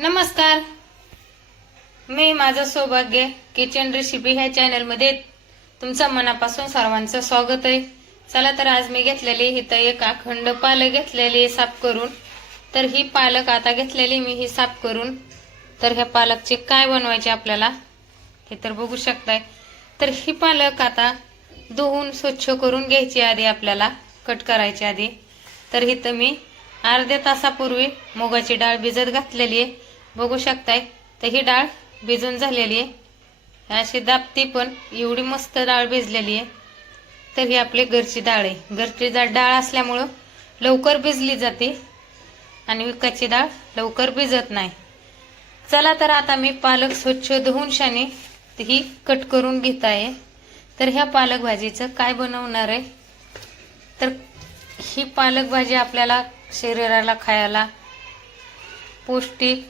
नमस्कार मी माझं सौभाग्य किचन रेसिपी ह्या चॅनलमध्ये तुमचं मनापासून सर्वांचं स्वागत आहे चला तर आज मी घेतलेली इथं एक अखंड पालक घेतलेली साफ करून तर ही पालक आता घेतलेली मी ही साफ करून तर ह्या पालकचे काय बनवायचे आपल्याला हे तर बघू शकताय तर ही पालक आता धुवून स्वच्छ करून घ्यायची आधी आपल्याला कट करायची आधी तर इथं मी अर्ध्या तासापूर्वी मुगाची डाळ भिजत घातलेली आहे बघू शकताय तर ही डाळ भिजून झालेली आहे अशी दापती पण एवढी मस्त डाळ भिजलेली आहे तर ही आपली घरची डाळ आहे घरची डाळ असल्यामुळं लवकर भिजली जाते आणि विकाची डाळ लवकर भिजत नाही चला तर आता मी पालक स्वच्छ धुवून शाने ही कट करून घेत आहे तर ह्या पालक भाजीचं काय बनवणार आहे तर ही पालक भाजी आपल्याला शरीराला खायला पौष्टिक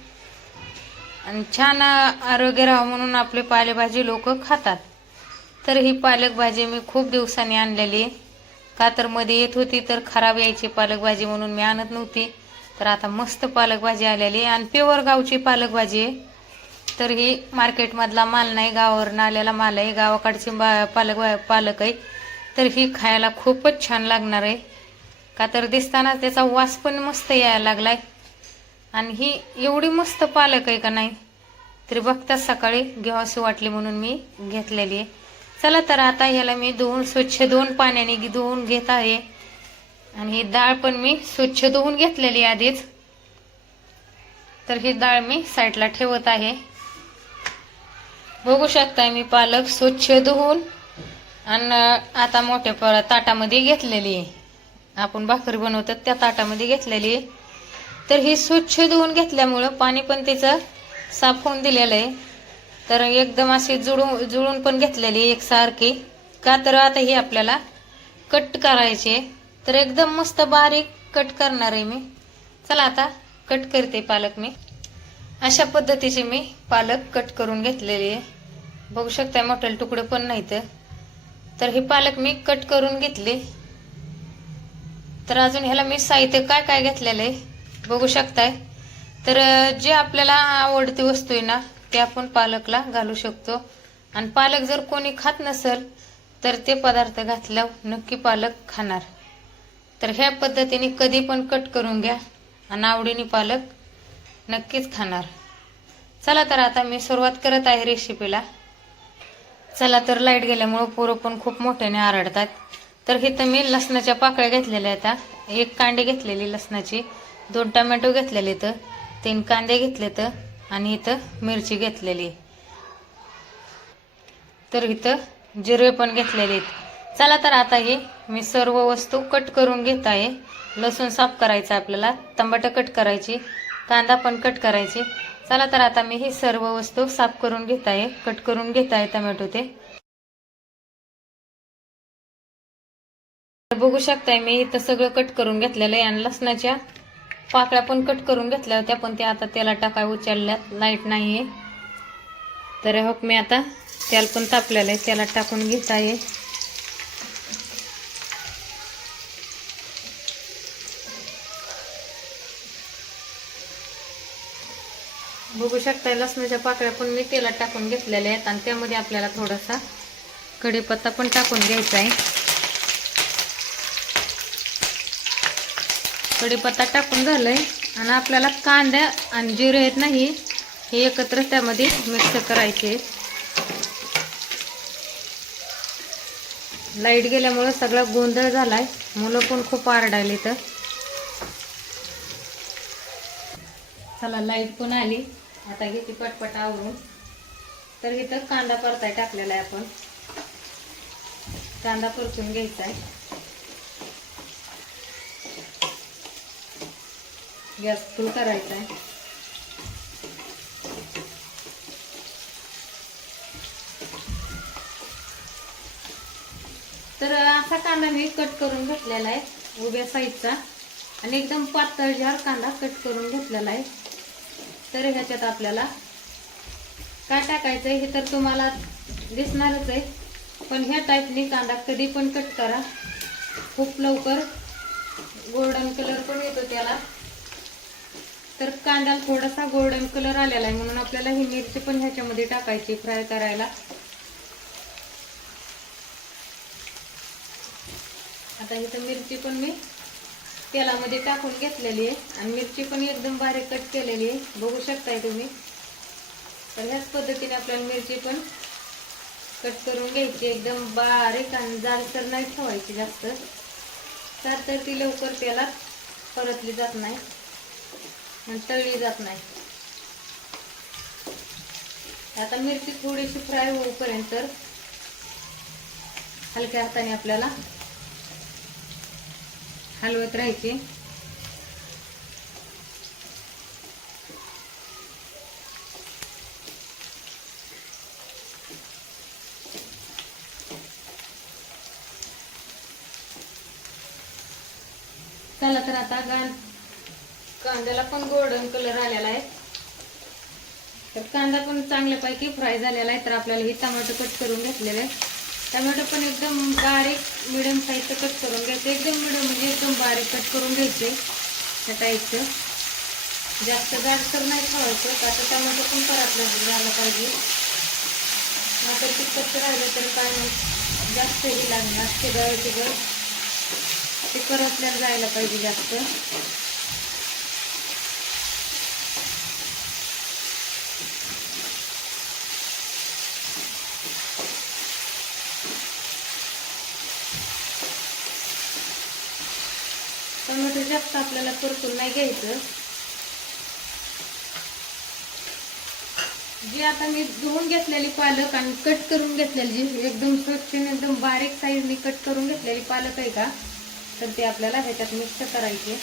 आणि छान आरोग्य राहावं म्हणून आपले पालेभाजी लोक खातात तर ही पालक भाजी मी खूप दिवसांनी आणलेली का तर मध्ये येत होती तर खराब यायची पालक भाजी म्हणून मी आणत नव्हती तर आता मस्त पालक भाजी आलेली आणि प्युअर गावची पालक भाजी आहे तर ही मार्केटमधला माल नाही गावावरनं आलेला माल आहे गावाकडची बा पालक पालक आहे तर ही खायला खूपच छान लागणार आहे का तर दिसताना त्याचा वास पण मस्त यायला लागलाय आणि ही एवढी मस्त पालक आहे का नाही तरी बघता सकाळी घ्यावशी वाटली म्हणून मी घेतलेली आहे चला तर आता ह्याला मी धुवून स्वच्छ धुवून पाण्याने धुवून घेत आहे आणि ही डाळ पण मी स्वच्छ धुवून घेतलेली आधीच तर ही डाळ मी साईडला ठेवत आहे बघू शकता मी पालक स्वच्छ धुवून आणि आता मोठ्या ताटामध्ये घेतलेली आहे आपण भाकर बनवतात त्या ताटामध्ये घेतलेली आहे तर ही स्वच्छ धुवून घेतल्यामुळं पाणी पण तिचं साफ होऊन दिलेलं आहे तर एकदम अशी जुळून जुळून पण घेतलेली एकसारखी का तर आता ही आपल्याला कट करायचे तर एकदम मस्त बारीक कट करणार आहे मी चला आता कट करते पालक मी अशा पद्धतीचे मी पालक कट करून घेतलेली आहे बघू शकता मोठे तुकडे पण नाही तर हे पालक मी कट करून घेतले तर अजून ह्याला मी साहित्य काय काय घेतलेलं आहे बघू शकताय तर जे आपल्याला आवडती वस्तू आहे ना ते आपण पालकला घालू शकतो आणि पालक जर कोणी खात नसेल तर ते पदार्थ घातल्यावर नक्की पालक खाणार तर ह्या पद्धतीने कधी पण कट करून घ्या आणि आवडीने पालक नक्कीच खाणार चला तर आता मी सुरुवात करत आहे रेसिपीला चला तर लाईट गेल्यामुळं पोरं पण खूप मोठ्याने आरडतात तर इथं मी लसणाच्या पाकळ्या घेतलेल्या आहेत एक कांदे घेतलेली लसणाची दोन टमॅटो घेतलेले तर तीन कांदे घेतले तर आणि इथं मिरची घेतलेली तर इथं जिरवे पण घेतलेले आहेत चला तर आता हे मी सर्व वस्तू कट करून घेत आहे लसूण साफ करायचं आपल्याला टमाटं कट करायची कांदा पण कट करायची चला तर आता मी ही सर्व वस्तू साफ करून घेत आहे कट करून घेत आहे टमॅटो ते बघू शकताय मी इथं सगळं कट करून घेतलेलं आहे आणि लसणाच्या पाकळ्या पण कट करून घेतल्या होत्या पण त्या आता त्याला टाकाय उचलल्यात लाईट नाही तर हो मी आता तेल पण तापलेलं आहे त्याला टाकून घेत आहे बघू शकताय लसणाच्या पाकळ्या पण मी तेलात टाकून घेतलेल्या आहेत आणि त्यामध्ये आपल्याला थोडासा कढीपत्ता पण टाकून घ्यायचा आहे कढीपत्ता टाकून झालं आहे आणि आपल्याला कांद्या आणि जिरे आहेत नाही हे एकत्र त्यामध्ये मिक्स करायचे लाईट गेल्यामुळं सगळा गोंधळ झाला आहे मुलं पण खूप आरडायली तर चला लाईट पण आली आता घेते पटपट आवरून तर इथं कांदा परताय टाकलेला आहे आपण कांदा परतून घ्यायचा आहे गॅस फुल करायचा आहे तर असा कांदा मी कट करून घेतलेला आहे उभ्या साईजचा आणि एकदम पातळ झार कांदा कट करून घेतलेला आहे तर ह्याच्यात आपल्याला काय टाकायचं आहे हे तर तुम्हाला दिसणारच आहे पण ह्या टाईपनी कांदा कधी पण कट करा खूप लवकर गोल्डन कलर पण येतो त्याला तर कांदा थोडासा गोल्डन कलर आलेला आहे म्हणून आपल्याला ही मिरची पण ह्याच्यामध्ये टाकायची फ्राय करायला आता इथं मिरची पण मी तेलामध्ये टाकून घेतलेली आहे आणि मिरची पण एकदम बारीक कट केलेली आहे बघू शकताय तुम्ही तर ह्याच पद्धतीने आपल्याला मिरची पण कट करून घ्यायची एकदम बारीक आणि जाडसर नाही ठेवायची जास्त तर ती लवकर तेलात परतली जात नाही तळली जात नाही आता मिरची थोडीशी फ्राय होईपर्यंत हलक्या हाताने आपल्याला हलवत राहायची चला तर आता गाण कांद्याला पण गोल्डन कलर आलेला आहे तर कांदा पण चांगल्यापैकी फ्राय झालेला आहे तर आपल्याला हे टमाटो कट करून घेतलेलं आहे टमाटो पण एकदम बारीक मिडियम साईजचं कट करून घ्यायचं एकदम मिडियम म्हणजे एकदम बारीक कट करून घ्यायचे त्या टाईपचं जास्त जास्त नाही खावायचं का तर टमाटो पण आपल्याला झाला पाहिजे ते तिखट राहिलं तर काय नाही जास्त हे लागणार ते गळ ते करत जायला पाहिजे जास्त जास्त आपल्याला परतून नाही घ्यायचं जी आता मी धुवून घेतलेली पालक आणि कट करून घेतलेली जी एकदम स्वच्छ एकदम बारीक साईजनी कट करून घेतलेली पालक आहे का तर ते आपल्याला ह्याच्यात मिक्स करायचे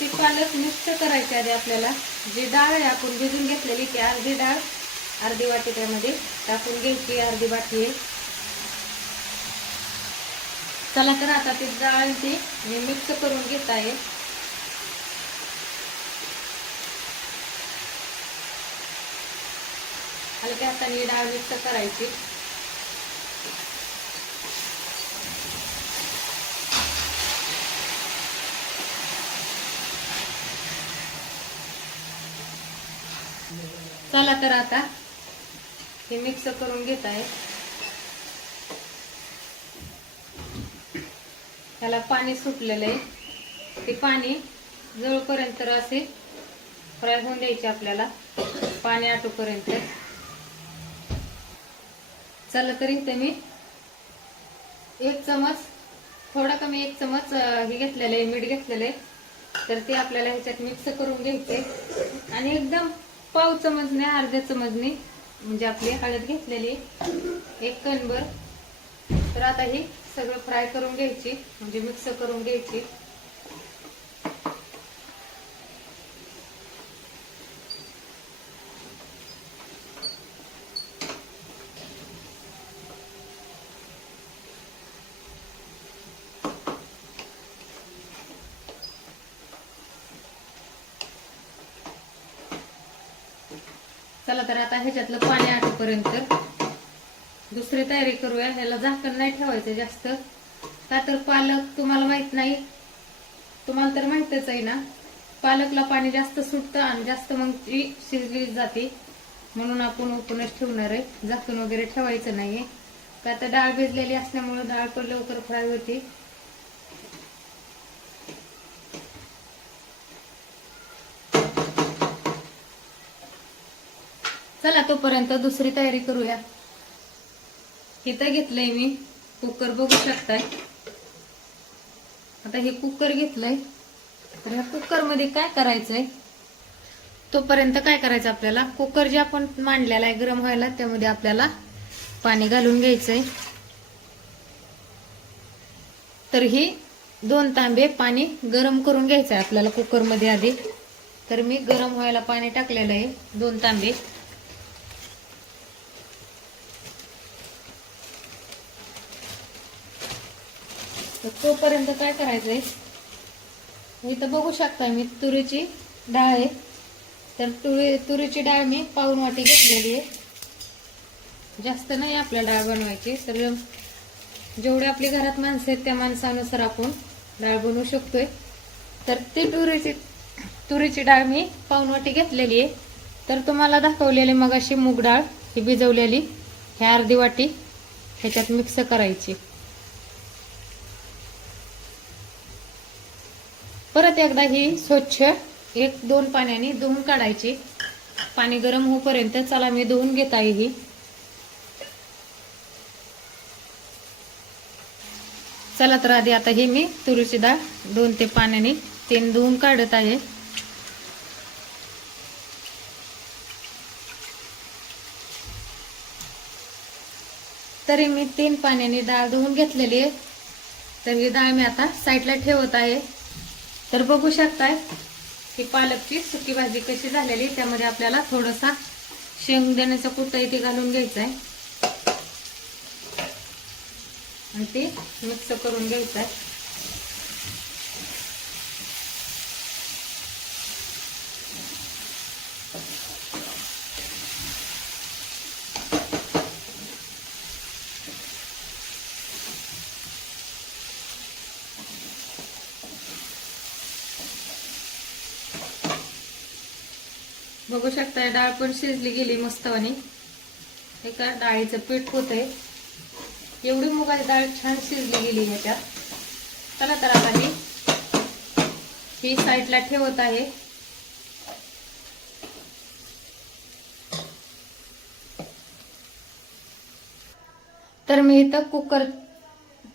ते पालक मिक्स करायचे आधी आपल्याला जी डाळ आहे आपण भिजून घेतलेली ती अर्धी डाळ अर्धी वाटी त्यामध्ये टाकून घ्यायची अर्धी वाटी चला तर आता ती डाळ ती मी मिक्स करून घेत आहे हलक्या हाताने डाळ मिक्स करायची चला तर आता हे मिक्स करून घेत आहे त्याला पाणी सुटलेलं आहे ते पाणी जवळपर्यंत असे फ्राय होऊन द्यायचे आपल्याला पाणी आटोपर्यंत चला तरी इथे मी एक चमच थोडा कमी एक चमच हे घेतलेलं आहे मीठ घेतलेलं आहे तर ते आपल्याला ह्याच्यात मिक्स करून घ्यायचे आणि एकदम पाव चमचने अर्ध्या चमचने म्हणजे आपली हळद घेतलेली एक कणभर तर आता ही सगळं फ्राय करून घ्यायची म्हणजे मिक्स करून घ्यायची चला तर आता ह्याच्यातलं पाणी आटेपर्यंत दुसरी तयारी करूया ह्याला झाकण नाही ठेवायचं जास्त का तर पालक तुम्हाला माहित नाही तुम्हाला तर माहितच आहे ना पालकला पाणी जास्त सुटतं आणि जास्त मग ती शिजली जाते म्हणून आपण उपनच ठेवणार आहे झाकण वगैरे ठेवायचं नाहीये का तर डाळ भिजलेली असल्यामुळे डाळ पण लवकर फ्राय होते चला तोपर्यंत दुसरी तयारी करूया इथं घेतलंय मी कुकर बघू शकताय आता हे कुकर घेतलंय तर ह्या कुकरमध्ये काय करायचंय तोपर्यंत काय करायचं आपल्याला कुकर जे आपण मांडलेला आहे गरम व्हायला त्यामध्ये आपल्याला पाणी घालून घ्यायचंय तर ही दोन तांबे पाणी गरम करून घ्यायचंय आपल्याला आपल्याला कुकरमध्ये आधी तर मी गरम व्हायला पाणी टाकलेलं आहे दोन तांबे तोपर्यंत काय करायचं आहे इथं बघू शकता मी तुरीची डाळ आहे तर तुरी तुरीची डाळ मी पाऊन वाटी घेतलेली आहे जास्त नाही आपल्या डाळ बनवायची तर जेवढे आपली घरात माणसं आहेत त्या माणसानुसार आपण डाळ बनवू शकतोय तर ती तुरीची तुरीची डाळ मी पाऊन वाटी घेतलेली आहे तर तुम्हाला दाखवलेली मग अशी मूग डाळ ही भिजवलेली ह्या अर्धी वाटी ह्याच्यात मिक्स करायची परत एकदा ही स्वच्छ एक दोन पाण्याने धुवून काढायची पाणी गरम होऊपर्यंत चला मी धुवून घेत आहे ही चला तर आधी आता ही मी तुरीची डाळ दोन ते पाण्याने तीन धुवून काढत आहे तरी मी तीन पाण्याने डाळ धुवून घेतलेली आहे तर ही डाळ मी आता साईडला ठेवत आहे तर बघू शकताय ही पालकची सुकी भाजी कशी झालेली त्यामध्ये आपल्याला थोडासा शेंग देण्याचा कुठं इथे घालून घ्यायचा आहे आणि ते मिक्स करून घ्यायचं आहे बघू शकता डाळ पण शिजली गेली मस्तवानी एका डाळीचं पीठ होत आहे एवढी मुगाची डाळ छान शिजली गेली ह्याच्यात चला तर आता मी ही साईडला ठेवत आहे तर मी इथं कुकर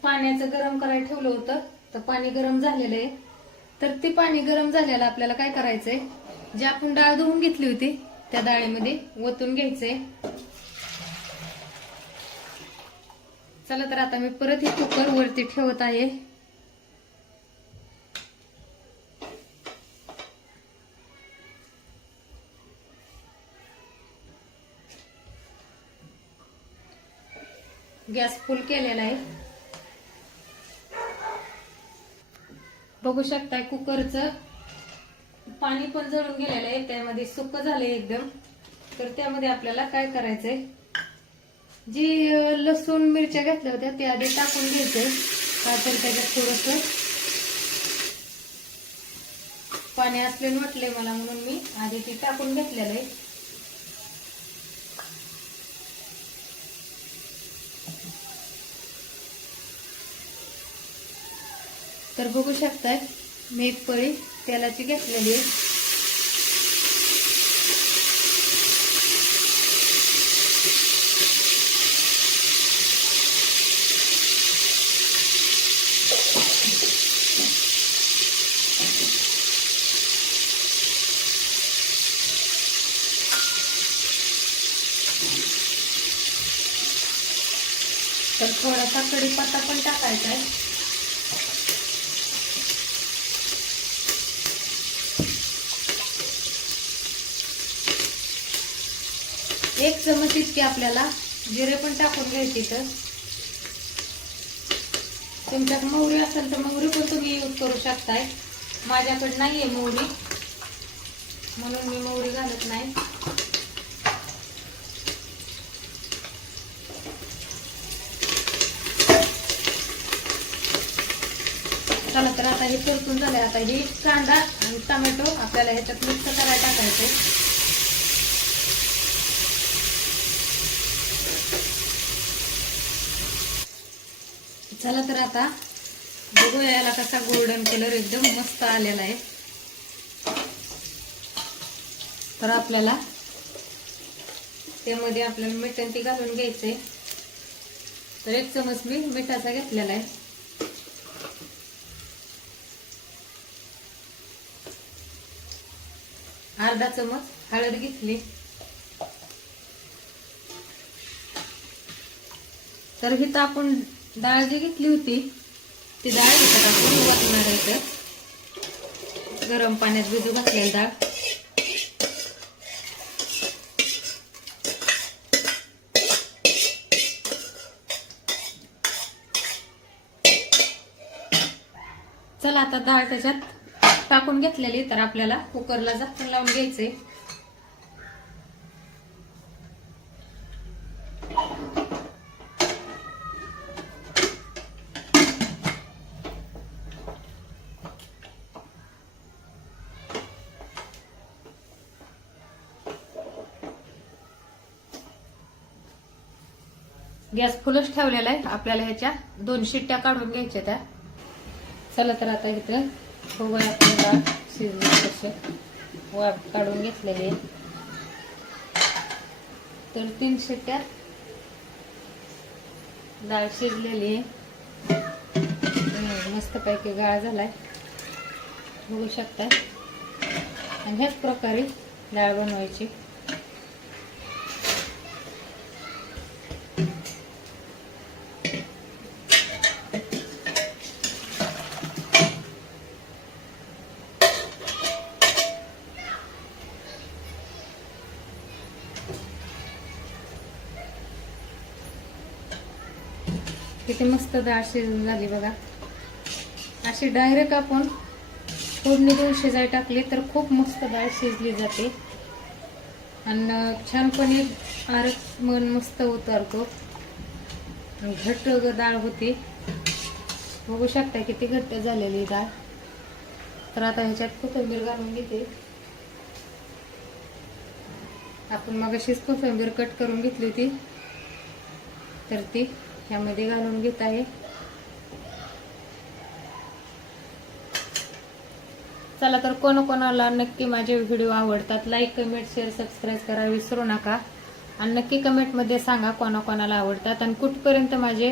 पाण्याचं गरम करायला ठेवलं होतं तर पाणी गरम झालेलं आहे तर ते पाणी गरम झालेलं आपल्याला काय करायचंय जे आपण डाळ धुवून घेतली होती त्या डाळीमध्ये ओतून घ्यायचंय चला तर आता मी परत हे कुकर वरती ठेवत आहे गॅस फुल केलेला आहे बघू शकताय कुकरचं पाणी पण जळून गेलेलं आहे त्यामध्ये सुक झालंय एकदम तर त्यामध्ये आपल्याला काय करायचंय जी लसूण मिरच्या घातल्या होत्या ते आधी टाकून घ्यायचंय का तर त्याच्यात थोडस पाणी असले म्हटले मला म्हणून मी आधी ते टाकून घेतलेलं आहे तर बघू शकताय मी तेलाची घेतलेली तर थोडासा कढीपत्ता पण टाकायचा आहे एक चमच इतकी आपल्याला जिरे पण टाकून घ्यायचे तर तुमच्यात मोहरी असेल तर मोहरी पण तुम्ही यूज करू शकताय माझ्याकडे नाही आहे मोहरी म्हणून मी मोहरी घालत नाही चला तर आता हे परतून झालं आता हे कांदा आणि टोमॅटो आपल्याला ह्याच्यात मिक्स करायला टाकायचे चला तर आता बघूयाला याला कसा गोल्डन कलर एकदम मस्त आलेला आहे तर आपल्याला त्यामध्ये आपल्याला मिठण घालून घ्यायचे तर एक चमच मी मिठाचा घेतलेला आहे अर्धा चमच हळद घेतली तर हिथं आपण डाळ जी घेतली होती ती डाळ इथं टाकून वाटणार आहे तर गरम पाण्यात भिजू घातलेली डाळ चला आता डाळ त्याच्यात टाकून घेतलेली तर आपल्याला कुकरला जास्त लावून घ्यायचंय गॅस फुलच ठेवलेला आहे आपल्याला ह्याच्या दोन शिट्ट्या काढून घ्यायच्या त्या चला तर आता इथं खोबर आपण डाळ कसे वाट काढून घेतलेली तर तीन शिट्ट्या डाळ शिजलेली आहे मस्तपैकी गाळ झालाय बघू शकता आणि ह्याच प्रकारे डाळ बनवायची किती मस्त डाळ शिजून झाली बघा अशी डायरेक्ट आपण फोडणी देऊन शिजाय टाकली तर खूप मस्त डाळ शिजली जाते आणि छानपणे आरक मन मस्त उतरतो घट्ट डाळ होती बघू शकता किती घट्ट झालेली डाळ तर आता ह्याच्यात कोथंबीर घालून घेते आपण मग अशीच कोथंबीर कट करून घेतली होती तर ती ह्यामध्ये घालून घेत आहे चला तर कोणाकोणाला नक्की माझे व्हिडिओ आवडतात लाईक कमेंट शेअर सबस्क्राईब करा विसरू नका आणि नक्की कमेंटमध्ये सांगा कोणाकोणाला आवडतात आणि कुठपर्यंत माझे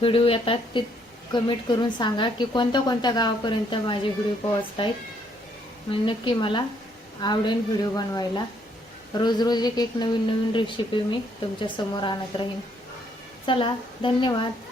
व्हिडिओ येतात ते कमेंट करून सांगा की कोणत्या कोणत्या गावापर्यंत माझे व्हिडिओ पोहोचत आहेत नक्की मला आवडेल व्हिडिओ बनवायला रोज रोज एक एक नवीन नवीन रेसिपी मी तुमच्यासमोर आणत राहीन चला धन्यवाद